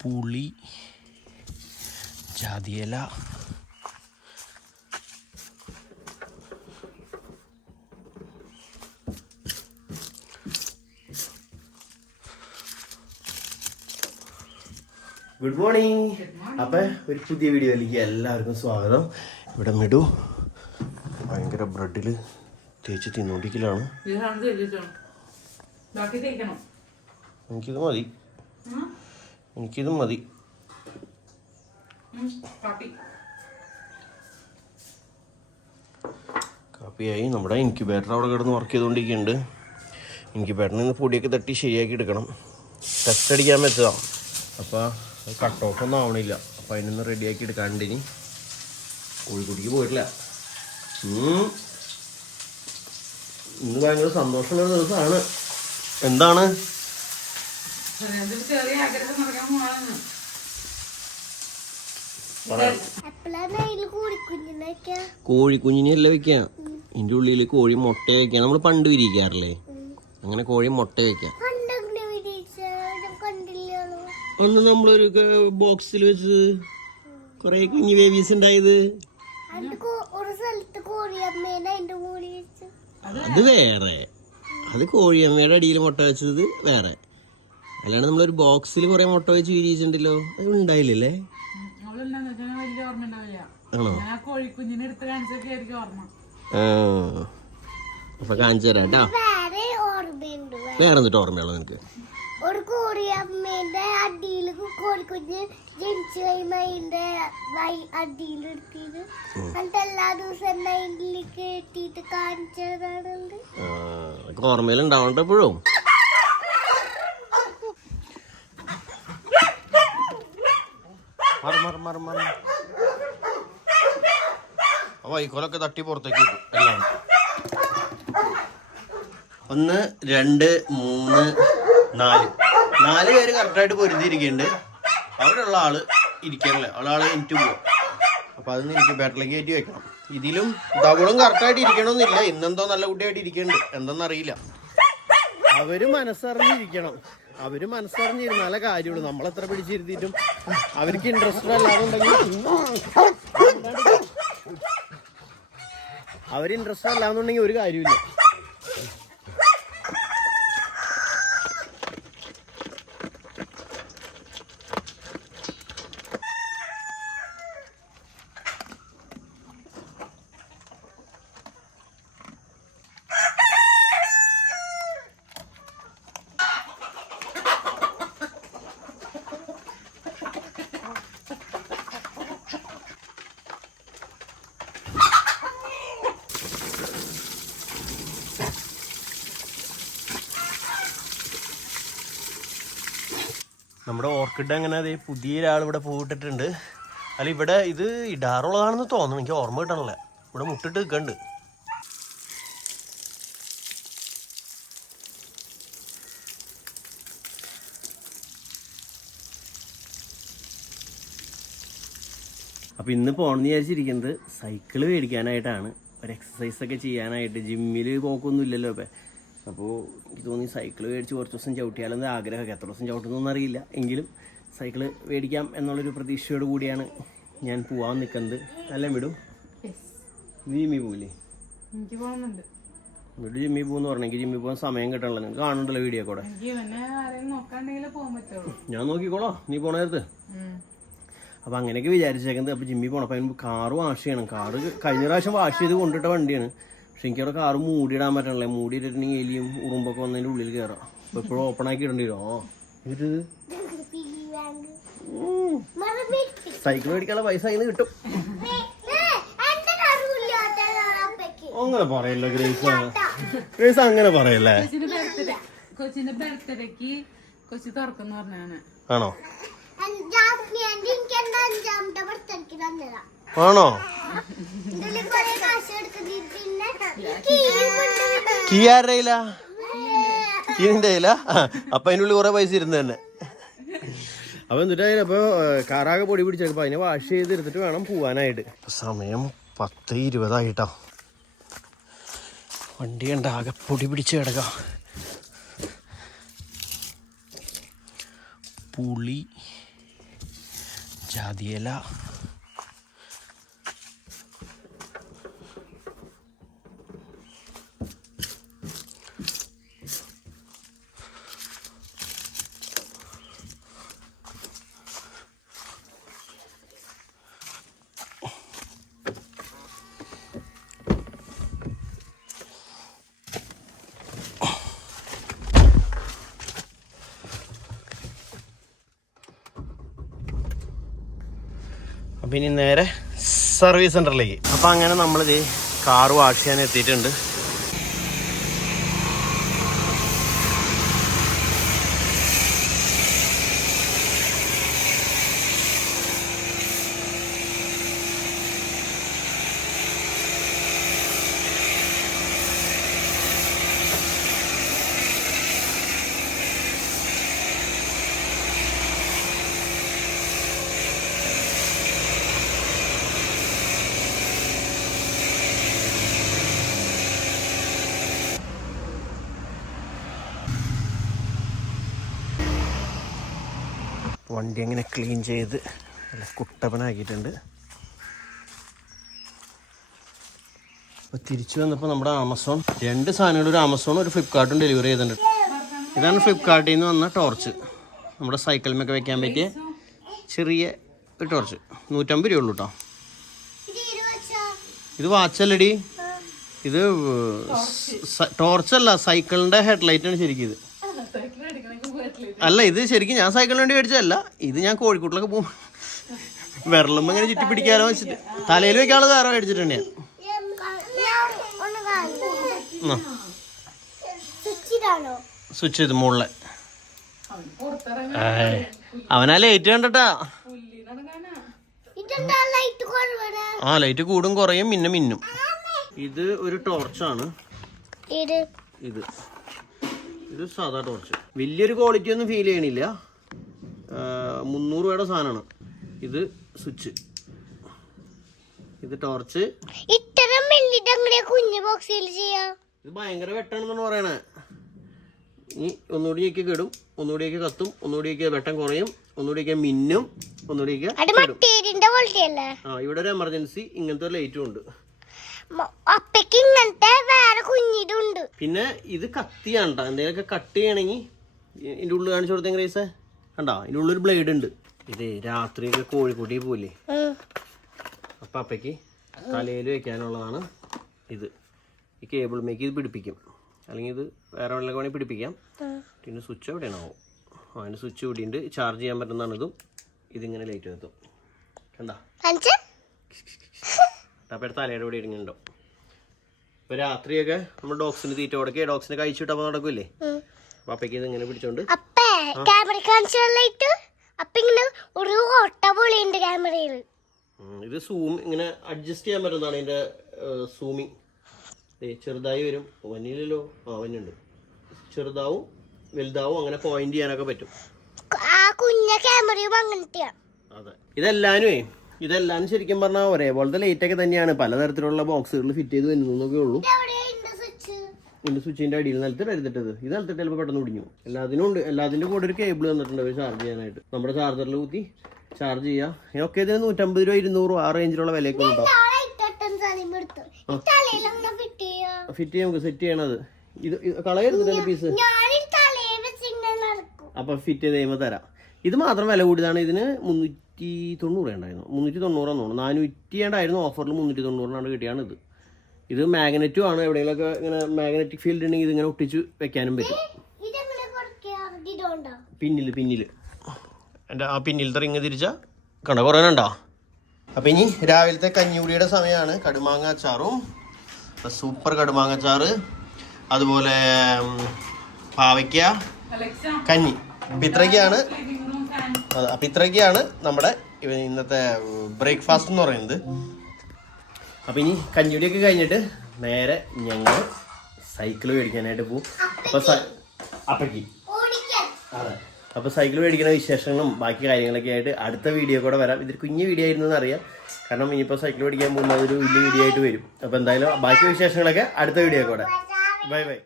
പുളി ജാതിയില good morning അപ്പൊ ഒരു പുതിയ വീഡിയോയിലേക്ക് എല്ലാവർക്കും സ്വാഗതം. ഇവിടെ മിടു ഭയങ്കര ബ്രെഡിൽ തേച്ച് തിന്നോണ്ടിരിക്കലാണ്. എനിക്കിത് മതി. എനിക്കിത് മതി. കാപ്പി. കാപ്പിയായി. നമ്മുടെ ഇൻക്യുബേറ്റർ അവിടെ കിടന്ന് വർക്ക് ചെയ്തുകൊണ്ടിരിക്കുന്നുണ്ട് ഇൻക്യുബേറ്ററിൽ നിന്ന് പൊടിയൊക്കെ തട്ടി ശരിയാക്കി എടുക്കണം. ടെസ്റ്റ് അടിക്കാൻ വെച്ചതാണ് അപ്പോൾ കട്ട് ഓഫ് ഒന്നും ആവണില്ല. അപ്പോൾ അതിനൊന്ന് റെഡിയാക്കി എടുക്കാണ്ട് ഇനി കോഴിക്കോടിക്ക് പോയിട്ടില്ല. ഇന്ന് ഭയങ്കര സന്തോഷമുള്ള ദിവസമാണ്. എന്താണ്? അതിനകത്ത് ചെറിയ ആഗ്രഹം നടക്കാൻ കോഴിക്കുഞ്ഞിനെയല്ല വെക്കാം? ഇതിന്റെ ഉള്ളിൽ കോഴി മുട്ട വെക്കാം നമ്മൾ പണ്ട് വിരിക്കാറില്ലേ അങ്ങനെ കോഴി മുട്ട വെക്കാം. അന്ന് നമ്മളൊരു ബോക്സിൽ വെച്ച് കുറെ കുഞ്ഞു ബേബീസ് ഉണ്ടായത്. അത് വേറെ. അത് കോഴിയമ്മയുടെ അടിയിൽ മുട്ട വെച്ചത് വേറെ. അല്ലാണ്ട് നമ്മളൊരു ബോക്സിൽ കുറെ മുട്ട വെച്ച് വിരിയിച്ചിട്ടുണ്ടല്ലോ? അത് ഉണ്ടായില്ലല്ലേ ഉണ്ടാവില്ല ആണോ അപ്പൊ കാണിച്ചു തരാം കേട്ടോ. വേറെ എന്നിട്ട് ഓർമ്മയുള്ളൂ നിനക്ക്? ഒരു കോഴിയമ്മേന്റെ അടിയിൽ കോഴിക്കുഞ്ഞ് ജനിച്ചു കഴിയുമ്പോ അതിന്റെ അടിയിൽ എടുത്തിട്ട് എന്നിട്ട് എല്ലാ ദിവസവും കാണിച്ചതാണ് ഉണ്ടാവണ്ട എപ്പോഴും മാറ്, മാറ്, മാറ്, മാറ്. ആ വൈക്കോലൊക്കെ തട്ടി പുറത്തേക്ക് എല്ലാം. ഒന്ന് രണ്ട് മൂന്ന് നാല്. നാല് പേര് കറക്റ്റായിട്ട് പൊരുതിയിരിക്കുന്നുണ്ട്. അവിടെയുള്ള ആൾ ഇരിക്കണല്ലേ ഉള്ള ആൾ എനിക്ക് പോവാം. അപ്പൊ അത് എനിക്ക് ബാറ്റിലേക്ക് കയറ്റി വെക്കണം. ഇതിലും ഡബിളും കറക്റ്റായിട്ട് ഇരിക്കണമെന്നില്ല. ഇന്നെന്തോ നല്ല കുട്ടിയായിട്ട് ഇരിക്കുന്നുണ്ട്. എന്തെന്നറിയില്ല. അവർ മനസ്സറിഞ്ഞിരിക്കണം. അവർ മനസ്സറിഞ്ഞിരുന്നാലേ കാര്യമുള്ളൂ. നമ്മളെത്ര പിടിച്ചിരുത്തിയിട്ടും അവർക്ക് ഇൻട്രസ്റ്റഡ് അല്ലാന്നുണ്ടെങ്കിൽ അവർ ഇൻട്രസ്റ്റഡ് അല്ലാന്നുണ്ടെങ്കിൽ ഒരു കാര്യമില്ല നമ്മുടെ ഓർക്കിഡ് അങ്ങനെ അതേ പുതിയ ഒരാൾ ഇവിടെ പൂവിട്ടിട്ടുണ്ട്. അല്ല ഇവിടെ ഇത് ഇടാറുള്ളതാണെന്ന് തോന്നുന്നു. എനിക്ക് ഓർമ്മ കിട്ടണല്ല ഇവിടെ മുട്ടിട്ട് നിൽക്കണ്ട്. അപ്പോൾ ഇന്ന് പോകണമെന്ന് വിചാരിച്ചിരിക്കുന്നത് സൈക്കിൾ മേടിക്കാനായിട്ടാണ്. ഒരു എക്സസൈസൊക്കെ ചെയ്യാനായിട്ട്. ജിമ്മിൽ പോക്കൊന്നും ഇല്ലല്ലോ ഇപ്പം. അപ്പോൾ എനിക്ക് തോന്നി സൈക്കിൾ മേടിച്ച് കുറച്ച് ദിവസം ചവിട്ടിയാലെന്ന് ആഗ്രഹമൊക്കെ. എത്ര ദിവസം ചവിട്ടുന്നൊന്നും അറിയില്ല. എങ്കിലും സൈക്കിൾ മേടിക്കാം എന്നുള്ളൊരു പ്രതീക്ഷയോട് കൂടിയാണ് ഞാൻ പോവാൻ നിൽക്കുന്നത്. അല്ല വിടും ജിമ്മി പോവില്ലേ? വിടു ജിമ്മി പോകുന്നു പറഞ്ഞെങ്കിൽ ജിമ്മി പോകാൻ സമയം കിട്ടണല്ലോ നിങ്ങൾക്ക് കാണണ്ടല്ലോ വീഡിയോ കൂടെ ഞാൻ നോക്കിക്കോളാം. നീ പോണ നേരത്ത്. ഉം. അപ്പോൾ അങ്ങനെയൊക്കെ വിചാരിച്ചേക്കുന്നത്. അപ്പോൾ ജിമ്മി പോകണം അപ്പൊ കാറ് വാഷ് ചെയ്യണം. കാറ് കഴിഞ്ഞ പ്രാവശ്യം വാഷ് ചെയ്ത് കൊണ്ടിട്ട വണ്ടിയാണ്. പക്ഷെ എനിക്കവിടെ കാറ് മൂടിയിടാൻ പറ്റണല്ലേ. മൂടിയിട്ടിട്ടുണ്ടെങ്കിൽ എലിയും ഉറുമ്പൊക്കെ വന്നതിന്റെ ഉള്ളിൽ കയറാം അപ്പോൾ എപ്പോഴും ഓപ്പൺ ആക്കി ഇടേണ്ടി വരും. ഓ ഇത് പിഗ്ഗി ബാങ്ക് ഉം. മറന്നിട്ട് സൈക്കിൾ മേടിക്കാനുള്ള പൈസ അതിന് കിട്ടും. അങ്ങനെ പറയല്ല ഗ്രേസ്. ഗ്രേസ് അങ്ങനെ പറയല്ലേ? കൊച്ചിന്റെ ബർത്ത്ഡേ കൊച്ചിന്റെ ബർത്ത്ഡേക്ക് കൊച്ചി തുറക്കുന്ന പറഞ്ഞാണ് ആണോ? ആണോ? കീ ആരുടെ കയ്യിലാ കീനിന്റെ കയ്യിലാ? അപ്പൊ അതിനുള്ളിൽ കുറെ പൈസ ഇരുന്ന് തന്നെ. അപ്പൊ എന്നിട്ട് അപ്പൊ കാറാകെ പൊടി പിടിച്ചപ്പോ അതിനെ വാഷ് ചെയ്ത് എടുത്തിട്ട് വേണം പോവാനായിട്ട്. സമയം പത്ത് ഇരുപതായിട്ടോ. വണ്ടി കണ്ട ആകെ പൊടി പിടിച്ച് കിടക്കാം. പുളി ജാതിയില അപ്പം ഇനി നേരെ സർവീസ് സെന്ററിലേക്ക് അപ്പം അങ്ങനെ നമ്മളിത് കാർ വാഷ് ചെയ്യാൻ എത്തിയിട്ടുണ്ട്. വണ്ടി അങ്ങനെ ക്ലീൻ ചെയ്ത് നല്ല കുട്ടപ്പനാക്കിയിട്ടുണ്ട് അപ്പോൾ തിരിച്ചു വന്നപ്പോൾ നമ്മുടെ ആമസോൺ രണ്ട് സാധനങ്ങൾ ഒരു ആമസോൺ ഒരു ഫ്ലിപ്കാർട്ടും ഡെലിവറി ചെയ്തിട്ടുണ്ട്. ഇതാണ് ഫ്ലിപ്കാർട്ടിൽ നിന്ന് വന്ന ടോർച്ച് നമ്മുടെ സൈക്കിളിമൊക്കെ വെക്കാൻ പറ്റിയ ചെറിയ ഒരു ടോർച്ച് നൂറ്റമ്പത് രൂപ ഉള്ളൂ കേട്ടോ ഇത് ഇത് വെച്ചാ ഇത് വാച്ചല്ലടി ഇത് ടോർച്ചല്ല സൈക്കിളിന്റെ ഹെഡ്ലൈറ്റാണ് ശരിക്കും ഇത്. അല്ല ഇത് ശരിക്കും ഞാൻ സൈക്കിളിന് വേണ്ടി മേടിച്ചതല്ല. ഇത് ഞാൻ കോഴിക്കോട്ടിലൊക്കെ പോകും. വെള്ളം ഇങ്ങനെ ചുറ്റി പിടിക്കാനോ വെച്ചിട്ട്. തലയിൽ വെക്കാനുള്ള വേറെ മേടിച്ചിട്ടുണ്ട് ഞാൻ. സ്വിച്ച് ചെയ്ത് മുകളിലെ അവനാ ലൈറ്റ് കണ്ടട്ടാ. ആ ലൈറ്റ് കൂടും കുറയും പിന്നെ മിന്നും. ഇത് ഒരു ടോർച്ചാണ് ഇത്. ഇത് സാധാ ടോർച്ച് വലിയൊരു ക്വാളിറ്റി ഒന്നും ഫീൽ ചെയ്യണില്ല. മുന്നൂറ് രൂപയുടെ സാധനമാണ്. ഇത് സ്വിച്ച് ഇത് ടോർച്ച് ഇത്തരം കുഞ്ഞു ബോക്സിൽ ചെയ്യാ? ഇത് ഭയങ്കര വെട്ടാണെന്നാണ് പറയണേ. ഇനി ഒന്നുകൂടിയൊക്കെ കെടും. ഒന്നുകൂടിയൊക്കെ കത്തും. ഒന്നുകൂടിയൊക്കെ വെട്ടം കുറയും. ഒന്നുകൂടിയൊക്കെ മിന്നും. ഒന്നുകൂടിയൊക്കെ ആ ഇവിടെ ഒരു എമർജൻസി ഇങ്ങനത്തെ ഒരു ലൈറ്റും ഉണ്ട്. അപ്പയ്ക്ക് ഇങ്ങനത്തെ വേറെ കുഞ്ഞിതുണ്ട്. പിന്നെ ഇത് കത്തിയാണ് കേട്ടോ എന്തെങ്കിലുമൊക്കെ കട്ട് ചെയ്യണമെങ്കിൽ ഇതിന്റെ ഉള്ളിൽ കാണിച്ചു കൊടുത്തേ ഗ്രേസ് കണ്ടോ? ഇതിന്റെ ഉള്ളിൽ ഒരു ബ്ലേഡ് ഉണ്ട്. ഇത് രാത്രിയൊക്കെ കോഴിക്കോട്ടി പോലെ അപ്പൊ അപ്പം അപ്പയ്ക്ക് തലയിൽ വെക്കാനുള്ളതാണ് ഇത്. ഈ കേബിൾ മേക്ക് ഇത് പിടിപ്പിക്കും. അല്ലെങ്കിൽ ഇത് വേറെ വെള്ളം വേണമെങ്കിൽ പിടിപ്പിക്കാം. പിന്നെ സ്വിച്ച് എവിടെയാണാവും ആ അതിന്റെ സ്വിച്ച് ഇവിടെയുണ്ട്. ചാർജ് ചെയ്യാൻ പറ്റുന്നതാണ് ഇതും. ഇതിങ്ങനെ ലൈറ്റ് എത്തും കണ്ട? കാണിച്ച്? ഇവിടെ തലയുടെ ഇവിടെ ഇടുന്നുണ്ടോ. ഇപ്പോൾ രാത്രിയൊക്കെ നമ്മൾ ഡോഗ്സിന് തീറ്റ കൊടുക്കുക. ഡോഗ്സിന് കഴിച്ചു നടക്കൂലേ. അപ്പോൾ അപ്പയ്ക്ക് ഇത് ഇങ്ങനെ പിടിച്ചോണ്ട്. ഒരു ക്യാമറയിൽ ഇത് സൂം ഇങ്ങനെ അഡ്ജസ്റ്റ് ചെയ്യാൻ പറ്റുന്നതാണ് ഇതിന്റെ സൂമിങ് ചെറുതായി വരും. വന്നില്ലല്ലോ ആ വന്നുണ്ട് ചെറുതാവും വലുതാവും അങ്ങനെ പോയിന്റ് ചെയ്യാനൊക്കെ പറ്റും. ആ കുഞ്ഞ ക്യാമറയും അങ്ങനത്തെയാ. അതെ. ഇതെല്ലാനുമേ ഇതെല്ലാം ശരിക്കും പറഞ്ഞാൽ ഒരേപോലത്തെ ലൈറ്റ് ഒക്കെ തന്നെയാണ്. പലതരത്തിലുള്ള ബോക്സുകളിൽ ഫിറ്റ് ചെയ്ത് വരുന്നതൊക്കെ ഉള്ളൂ. എന്റെ ഇതിന്റെ സ്വിച്ചിന്റെ അടിയിൽ നിലത്തിട്ട് എടുത്തിട്ടത് ഇത് നിലത്തിട്ട് ചിലപ്പോൾ പെട്ടെന്ന് പിടിഞ്ഞു എല്ലാത്തിനും ഉണ്ട്. എല്ലാത്തിന്റെ കൂടെ ഒരു കേബിൾ തന്നിട്ടുണ്ട് അവർ ചാർജ് ചെയ്യാനായിട്ട്. നമ്മുടെ ചാർജറിൽ കുത്തി ചാർജ് ചെയ്യാം. ഒക്കെ ഇതിന് നൂറ്റമ്പത് രൂപ ഇരുന്നൂറ് ആ റേഞ്ചിലുള്ള വിലയൊക്കെ ഉണ്ടോ? ഫിറ്റ് ചെയ്യാം? നമുക്ക് സെറ്റ് ചെയ്യണത്. ഇത് കളയരുത് പീസ് അപ്പോൾ ഫിറ്റ് ചെയ്ത് കഴിയുമ്പോൾ തരാം. ഇത് മാത്രം വില കൂടിയതാണ് ഇതിന് മുന്നൂറ്റി തൊണ്ണൂറ് ഉണ്ടായിരുന്നു. മുന്നൂറ്റി തൊണ്ണൂറാന്ന് തോന്നുന്നു. നാനൂറ്റി ഉണ്ടായിരുന്നു ഓഫറിൽ മുന്നൂറ്റി തൊണ്ണൂറിനാണ് കിട്ടിയാണ് ഇത് ഇത് മാഗ്നറ്റും ആണ്. എവിടെയെങ്കിലൊക്കെ ഇങ്ങനെ മാഗ്നറ്റിക് ഫീൽഡ് ഉണ്ടെങ്കിൽ ഇതിങ്ങനെ ഒട്ടിച്ച് വെക്കാനും പറ്റും. പിന്നിൽ പിന്നിൽ എന്റെ ആ പിന്നിലത്തെ റിങ് തിരിച്ച? കണ്ട കുറേ ഉണ്ടോ? അപ്പം ഇനി രാവിലത്തെ കഞ്ഞിപുടിയുടെ സമയമാണ്. കടുമാങ്ങ അച്ചാറും സൂപ്പർ കടുമാങ്ങ അച്ചാറ് അതുപോലെ പാവയ്ക്ക കഞ്ഞി. അപ്പം ഇത്രയൊക്കെയാണ്. ഫാൻ അപ്പം ഇത്രയൊക്കെയാണ് നമ്മുടെ ഇന്നത്തെ ബ്രേക്ക്ഫാസ്റ്റ് എന്ന് പറയുന്നത്. അപ്പം ഇനി കഞ്ഞിടിയൊക്കെ കഴിഞ്ഞിട്ട് നേരെ ഞങ്ങൾ സൈക്കിൾ മേടിക്കാനായിട്ട് പോകും അപ്പം അപ്പക്ക് അതെ. അപ്പോൾ സൈക്കിൾ മേടിക്കുന്ന വിശേഷങ്ങളും ബാക്കി കാര്യങ്ങളൊക്കെ ആയിട്ട് അടുത്ത വീഡിയോ കൂടെ വരാം. ഇതൊരു കുഞ്ഞു വീഡിയോ ആയിരുന്നു എന്ന് അറിയാം. കാരണം ഇനിയിപ്പോൾ സൈക്കിൾ മേടിക്കാൻ പോകുന്ന ഒരു വലിയ വീഡിയോ ആയിട്ട് വരും. അപ്പോൾ എന്തായാലും ബാക്കി വിശേഷങ്ങളൊക്കെ അടുത്ത വീഡിയോ കൂടെ. Bye bye.